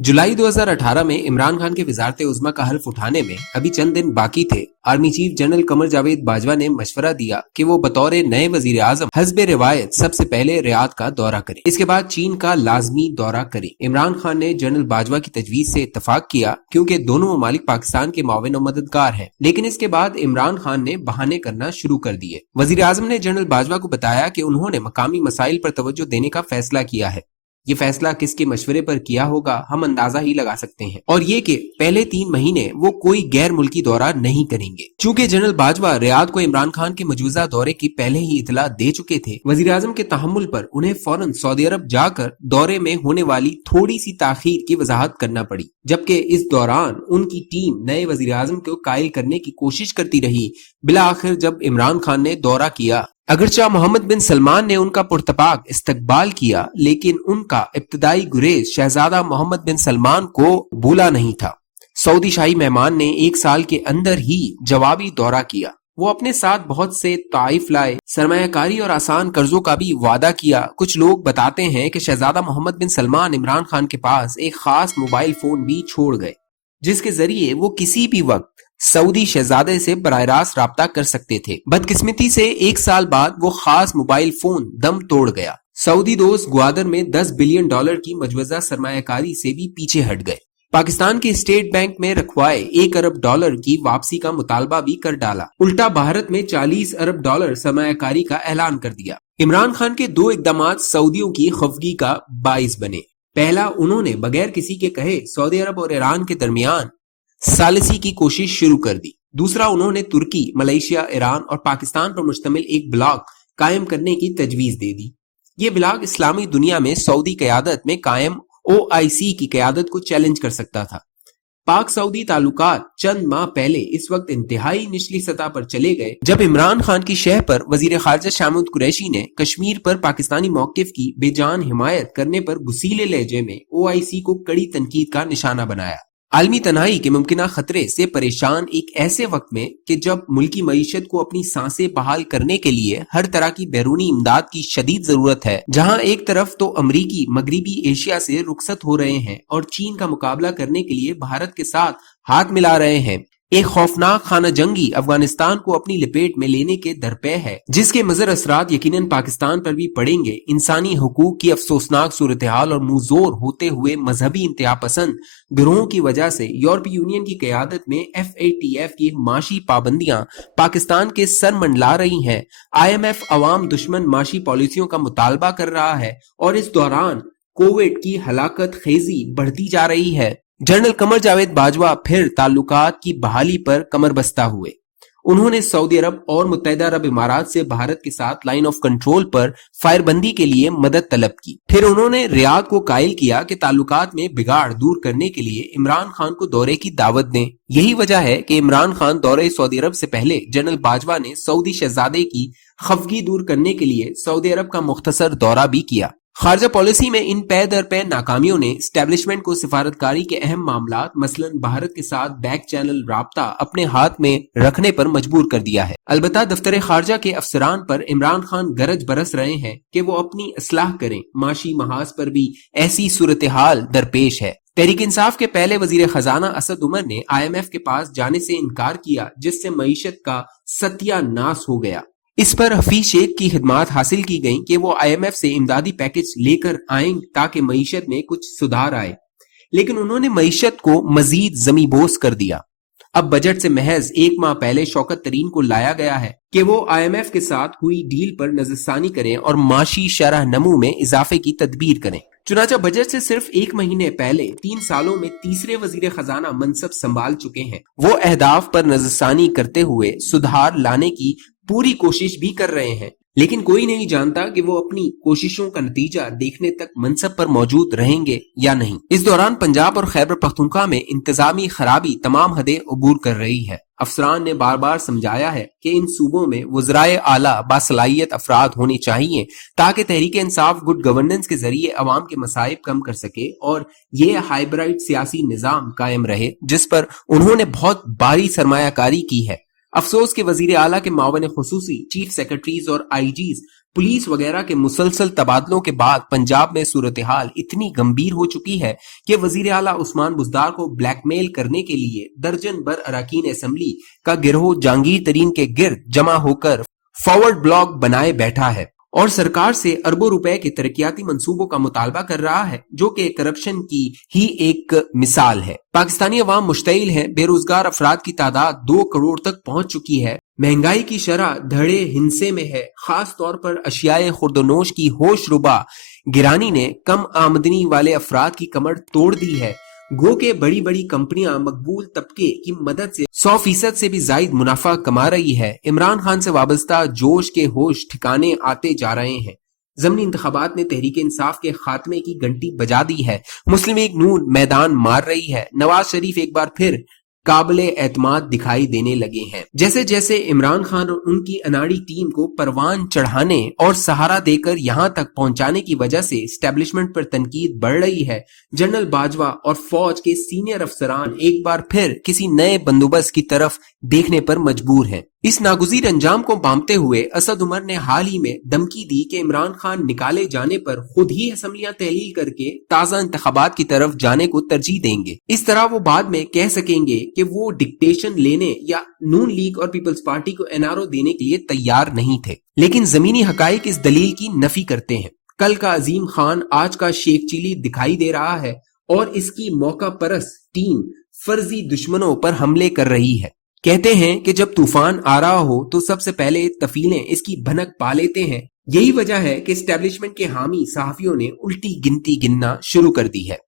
जुलाई 2018 में इमरान खान के वजारत उज़्मा का हल्फ उठाने में अभी चंद दिन बाकी थे। Army chief general Qamar Javed Bajwa ने मशवरा दिया कि वो बतौर नए वजीर आजम हस्बे रिवायत सबसे पहले रियाद का दौरा करें, इसके बाद चीन का लाजमी दौरा करें। इमरान खान ने जनरल बाजवा की तजवीज से इत्तफाक किया क्योंकि दोनों ममालिक पाकिस्तान के मुआविन और मददगार हैं, लेकिन इसके बाद इमरान खान ने बहाने करना शुरू कर दिए। वजीर आजम ने जनरल बाजवा को बताया कि उन्होंने मकामी मसाइल पर तवज्जो देने का फैसला किया है। ये फैसला किसके मशवरे पर किया होगा हम अंदाजा ही लगा सकते हैं, और ये कि पहले 3 महीने वो कोई गैर मुल्की दौरा नहीं करेंगे। चूंकि जनरल बाजवा रियाद को इमरान खान के मौजूदा दौरे की पहले ही इतला दे चुके थे, वजीर आजम के तहम्मुल पर उन्हें फौरन सऊदी अरब जाकर दौरे में होने वाली थोड़ी सी ताखीर की वजाहत करना पड़ी। जबकि इस दौरान उनकी टीम नए वजीर आजम को कायल करने की कोशिश करती रही। बिला आखिर जब इमरान खान ने दौरा किया, अगरचा मोहम्मद बिन सलमान ने उनका पुरतपाक इस्तकबाल किया, लेकिन उनका इब्तदाई गुरेज शहजादा मोहम्मद बिन सलमान को भूला नहीं था। सऊदी शाही मेहमान ने 1 साल के अंदर ही जवाबी दौरा किया। वो अपने साथ बहुत से ताइफ लाए, सरमायाकारी और आसान कर्जों का भी वादा किया। कुछ लोग बताते हैं कि शहजादा मोहम्मद बिन सलमान इमरान खान के पास एक खास मोबाइल फोन भी छोड़ गए, जिसके जरिए वो किसी भी वक्त सऊदी शहजादे से बराह रास्त राब्ता कर सकते थे। बदकिस्मती से 1 साल बाद वो खास मोबाइल फोन दम तोड़ गया। सऊदी दोस्त ग्वादर में $10 बिलियन की मजवजा सरमायाकारी से भी पीछे हट गए। पाकिस्तान के स्टेट बैंक में रखवाए $1 अरब की वापसी का मुतालबा भी कर डाला। उल्टा भारत में $40 अरब सरमायाकारी का ऐलान कर दिया। इमरान खान के 2 इकदाम सऊदियों की खफगी का बाइस बने। पहला, उन्होंने बगैर किसी के कहे सऊदी अरब और ईरान के दरमियान सालिसी की कोशिश शुरू कर दी। दूसरा, उन्होंने तुर्की, मलेशिया, ईरान और पाकिस्तान पर मुश्तमिल एक ब्लॉक कायम करने की तजवीज दे दी। ये ब्लॉक इस्लामी दुनिया में सऊदी क़यादत में कायम OIC की क़यादत को चैलेंज कर सकता था। पाक सऊदी ताल्लुकात चंद माह पहले इस वक्त इंतहाई निचली सतह पर चले गए जब इमरान खान की शह पर वजीर खारजा शाह महमूद कुरैशी ने कश्मीर पर पाकिस्तानी मौकिफ की बेजान हिमायत करने पर गुसीले लहजे में OIC को कड़ी तनकीद का निशाना बनाया। आलमी तनाई के मुमकिना खतरे से परेशान एक ऐसे वक्त में कि जब मुल्की मईशत को अपनी सांसें बहाल करने के लिए हर तरह की बैरूनी इमदाद की शदीद जरूरत है, जहां एक तरफ तो अमरीकी मगरिबी एशिया से रुखसत हो रहे हैं और चीन का मुकाबला करने के लिए भारत के साथ हाथ मिला रहे हैं, एक खौफनाक खाना जंगी अफगानिस्तान को अपनी लपेट में लेने के दरपे है, जिसके मजर असरात यकीनन पाकिस्तान पर भी पड़ेंगे। इंसानी हुकूक की अफसोसनाक सूरत हाल और मुंहजोर होते हुए मजहबी इंतहा पसंद गिरोहों की वजह से यूरोपीय यूनियन की क़यादत में FATF की माशी पाबंदियां पाकिस्तान के सर मंडला रही हैं। IMF अवाम दुश्मन माशी पॉलिसियों का मुतालबा कर रहा है और इस दौरान कोविड की हलाकत खेजी बढ़ती जा रही है। जनरल कमर जावेद बाजवा फिर ताल्लुकात की बहाली पर कमर बस्ता हुए। उन्होंने सऊदी अरब और मुत्तहिदा अरब इमारात से भारत के साथ लाइन ऑफ कंट्रोल पर फायरबंदी के लिए मदद तलब की। फिर उन्होंने रियाद को कायल किया कि ताल्लुकात में बिगाड़ दूर करने के लिए इमरान खान को दौरे की दावत दें। यही वजह है कि इमरान खान दौरे सऊदी अरब से पहले जनरल बाजवा ने सऊदी शहजादे की खफगी दूर करने के लिए सऊदी अरब का मुख्तसर दौरा भी किया। खारजा पॉलिसी में इन पै दर पै नाकामियों ने स्टैब्लिशमेंट को सिफारतकारी के अहम मामलात मसलन भारत के साथ बैक चैनल राब्ता अपने हाथ में रखने पर मजबूर कर दिया है। अलबत्ता दफ्तर खारजा के अफसरान पर इमरान खान गरज बरस रहे हैं कि वो अपनी असलाह करें। माशी महाज पर भी ऐसी सूरत हाल दरपेश है। तहरीक इंसाफ के पहले वजीर खजाना असद उमर ने IMF के पास जाने से इनकार किया, जिससे मईशत का सत्यानाश हो गया। इस पर हफीज शेख की खिदमात हासिल की गई कि वो IMF से इमदादी पैकेज लेकर आएं ताकि मईशत में कुछ सुधार आए, लेकिन उन्होंने मईशत को मजीद जमीबोस कर दिया। अब बजट से महज 1 माह पहले शौकत तरीन को लाया गया है कि वो IMF के साथ हुई डील पर नजरसानी करें और माशी शरह नमू में इजाफे की तदबीर करें। चुनाचा बजट से सिर्फ 1 महीने पहले 3 सालों में तीसरे वजीर खजाना मनसब संभाल चुके हैं। वो अहदाफ पर नजरसानी करते हुए सुधार लाने की पूरी कोशिश भी कर रहे हैं, लेकिन कोई नहीं जानता कि वो अपनी कोशिशों का नतीजा देखने तक मनसब पर मौजूद रहेंगे या नहीं। इस दौरान पंजाब और खैबर पख्तूनख्वा में इंतजामी खराबी तमाम हदें अबूर कर रही है। अफसरान ने बार बार समझाया है कि इन सूबों में वज़राए आला बासलाहियत अफराद होने चाहिए ताकि तहरीक इंसाफ गुड गवर्नेंस के जरिए अवाम के मसाइब कम कर सके और ये हाइब्रिड सियासी निजाम कायम रहे जिस पर उन्होंने बहुत भारी सरमायाकारी की है। अफसोस के वजीर आला के मावन खुसूसी, चीफ सेक्रेटरीज और IGs पुलिस वगैरह के मुसलसल तबादलों के बाद पंजाब में सूरत हाल इतनी गंभीर हो चुकी है कि वजीर आला उस्मान बुज़दार को ब्लैकमेल करने के लिए दर्जन भर अरकान असेंबली का गिरोह जहांगीर तरीन के गिर्द जमा होकर फॉरवर्ड ब्लॉक बनाए बैठा है और सरकार से अरबों रुपए के तरक्याती मंसूबों का मुतालबा कर रहा है, जो कि करप्शन की ही एक मिसाल है। पाकिस्तानी अवाम मुश्तइल है, बेरोजगार अफराद की तादाद 2 करोड़ तक पहुंच चुकी है, महंगाई की शरह धड़े हिंसे में है। खास तौर पर अशियाए खुर्दनोश की होश रुबा गिरानी ने कम आमदनी वाले अफराद की कमर तोड़ दी है। गो के बड़ी बड़ी कंपनियां मकबूल तबके की मदद से 100% से भी ज्यादा मुनाफा कमा रही है। इमरान खान से वाबस्ता जोश के होश ठिकाने आते जा रहे हैं। ज़मीनी इंतखाबात ने तहरीक इंसाफ के खात्मे की घंटी बजा दी है। मुस्लिम लीग नून मैदान मार रही है। नवाज शरीफ एक बार फिर काबिले एतमाद दिखाई देने लगे हैं। जैसे जैसे इमरान खान और उनकी अनाड़ी टीम को परवान चढ़ाने और सहारा देकर यहां तक पहुंचाने की वजह से एस्टेब्लिशमेंट पर तनकीद बढ़ रही है, जनरल बाजवा और फौज के सीनियर अफसरान एक बार फिर किसी नए बंदोबस्त की तरफ देखने पर मजबूर हैं। इस नागुज़ीर अंजाम को बांधते हुए असद उमर ने हाल ही में धमकी दी कि इमरान खान निकाले जाने पर खुद ही असम्बलियां तहलील करके ताज़ा इंतखाबात की तरफ जाने को तरजीह देंगे। इस तरह वो बाद में कह सकेंगे कि वो डिक्टेशन लेने या नून लीग और पीपल्स पार्टी को एनआरओ देने के लिए तैयार नहीं थे, लेकिन जमीनी हकाइक इस दलील की नफी करते हैं। कल का अजीम खान आज का शेख चिली दिखाई दे रहा है और इसकी मौका परस्त टीम फर्जी दुश्मनों पर हमले कर रही है। कहते हैं कि जब तूफान आ रहा हो तो सबसे पहले तफीलें इसकी भनक पा लेते हैं। यही वजह है कि एस्टेब्लिशमेंट के हामी सहाफियों ने उल्टी गिनती गिनना शुरू कर दी है।